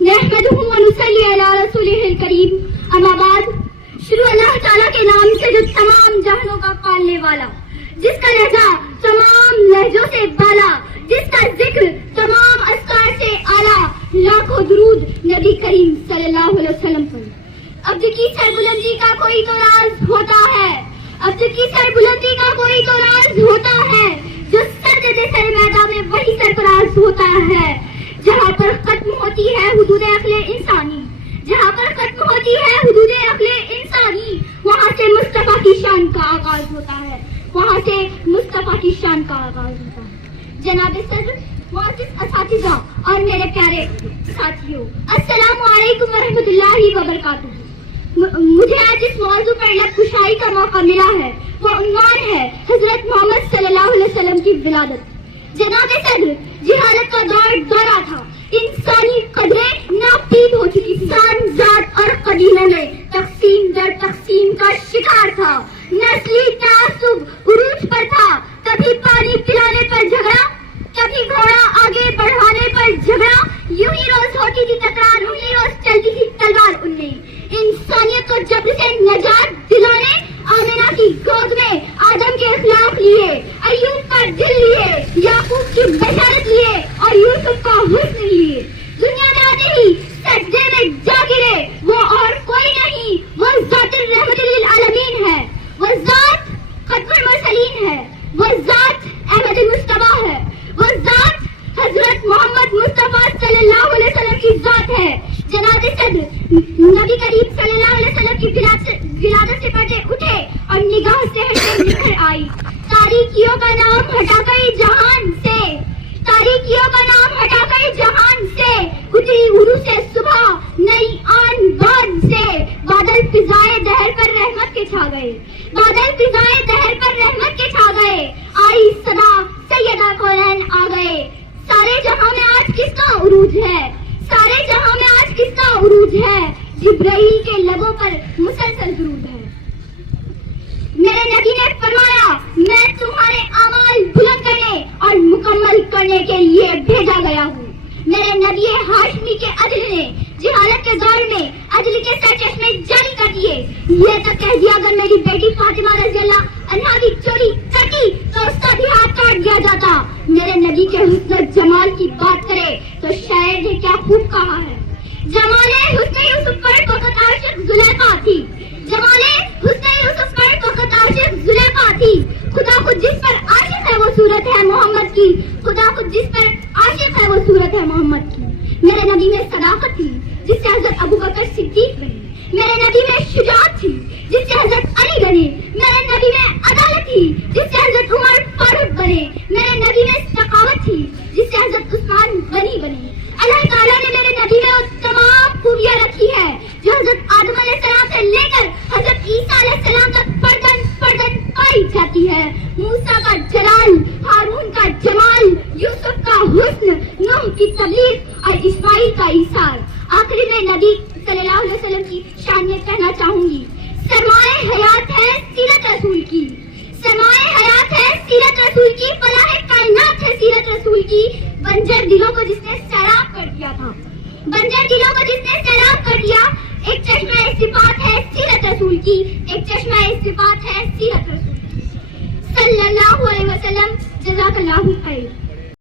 نحمدہ و نصلی علی رسولہ الکریم، اما بعد۔ شروع اللہ تعالیٰ کے نام سے جو تمام جہانوں کا پالنے والا، جس کا لہجہ تمام لہجوں سے بالا، جس کا ذکر تمام اذکار سے اعلیٰ، لاکھوں درود نبی کریم صلی اللہ علیہ وسلم پر۔ عبد کی سربلندی کا کوئی تو راز ہوتا ہے، عبد کی سربلندی کا کوئی تو راز ہوتا ہے، جو سر دے سر میدان میں وہی سرفراز ہوتا ہے۔ جہاں پر ختم ہوتی ہے حدود عقل انسانی، جہاں پر ختم ہوتی ہے حدود عقل انسانی، وہاں سے مصطفیٰ کی شان کا آغاز ہوتا ہے، وہاں سے مصطفیٰ کی شان کا آغاز ہوتا ہے۔ جناب صدر، معزز اساتذہ اور میرے پیارے ساتھیوں، السلام علیکم ورحمۃ اللہ وبرکاتہ۔ مجھے آج اس موضوع پر لب کشائی کا موقع ملا ہے، وہ عنوان ہے حضرت محمد صلی اللہ علیہ وسلم کی ولادت۔ جناب صدر، جہالت کا دور دورہ تھا، انسانی قدریں ناپید ہو چکی تھی، انسان ذات اور قبیلوں میں تقسیم در تقسیم کا شکار تھا، نسلی تعصب عروج پر تھا، کبھی پانی پلانے پر جھگڑا، کبھی گھوڑا آگے بڑھانے پر جھگڑا، یوں ہی روز ہوتی تھی تکرار، یوں ہی روز چلتی تھی تلوار انہیں۔ انسانیت کو جبر سے نجات دلانے آمنہ کی گود میں آدم کے اخلاق لیے، ایوب کا دل لیے، یعقوب کی بشارت لیے اور یوسف کا حسن لیے۔ دنیا میں آتے ہی سجدے میں جا گرے، وہ اور کوئی نہیں، وہ ذات الرحمت للعالمین ہے، وہ ذات ختم المرسلین ہے، وہ ذات احمد مصطفیٰ ہے، وہ ذات حضرت محمد مصطفیٰ صلی اللہ علیہ وسلم کی ذات ہے۔ جناب صدر، نبی کریم صلی اللہ علیہ وسلم کی ولادت سے پردے اٹھے اور نگاہ سے ہٹے نکھر آئی، تاریکیوں کا نام ہٹا کر جہان سے، تاریکیوں کا نام ہٹا کر جہان سے، اتری عروج صبح نئی آن بان سے، بادل فضائے دہر پر رحمت کے چھا گئے، بادل فضائے دہر پر رحمت کے چھا گئے، آئی صدا سیدہ کونین آ گئے۔ سارے جہاں میں آج کس کا عروج ہے، سارے جہاں میں آج کس کا عروج ہے، جبرائیل کے لبوں پر مسلسل درود ہے۔ میرے نبی نے فرمایا، میں تمہارے اعمال بلند کرنے اور مکمل کرنے کے لیے بھیجا گیا ہوں۔ میرے نبی ہاشمی کے عدل نے جہالت کے دور میں عدل کے سرچشمے جاری کر دیے، یہ تک کہہ دیا اگر میری بیٹی فاطمہ رضی اللہ عنہا کی چوری کرتی تو اس کا بھی ہاتھ کاٹ دیا جاتا۔ میرے نبی کے حسن و جمال کی بات کرے تو شاعر نے کیا خوب کہا ہے، جمال حسن یوسف پر فقط عاشق زلیخا تھی، جمال حسن یوسف پر فقط عاشق زلیخا تھی، خدا خود جس پر عاشق ہے وہ صورت ہے محمد کی، خدا خود جس پر عاشق ہے وہ صورت ہے محمد کی۔ میرے نبی میں صداقت تھی جس سے حضرت ابو بکر صدیق بنے، میرے نبی میں شجاعت تھی جس سے حضرت علی بنے، میرے نبی میں عدالت تھی جس سے حضرت عمر فاروق بنے، میرے نبی میں سخاوت تھی جس سے حضرت عثمان غنی بنے۔ اللہ تعالیٰ نے میرے نبی میں وہ تمام خوبیاں رکھی ہے جو حضرت آدم علیہ السلام سے لے کر حضرت عیسیٰ علیہ السلام تک فردن فردن پائی جاتی ہے۔ موسیٰ کا جلال، ہارون کا جمال، یوسف کا حسن، نوح کی تبلیغ اور اسماعیل کا ایثار۔ آخری میں نبی صلی اللہ علیہ وسلم کی شان میں کہنا چاہوں گی، سرمایہ حیات ہے سیرت رسول کی، سرمایہ حیات ہے سیرت رسول کی، فلاح کائنات ہے سیرت رسول کی۔ بنجر دلوں کو جس نے سیراب کر دیا تھا، بنجر دلوں کو جس نے سیراب کر دیا، ایک چشمہ صفات ہے سیرت رسول کی، ایک چشمہ صفات ہے سیرت رسول کی صلی اللہ علیہ وسلم۔ جزاک اللہ خیر۔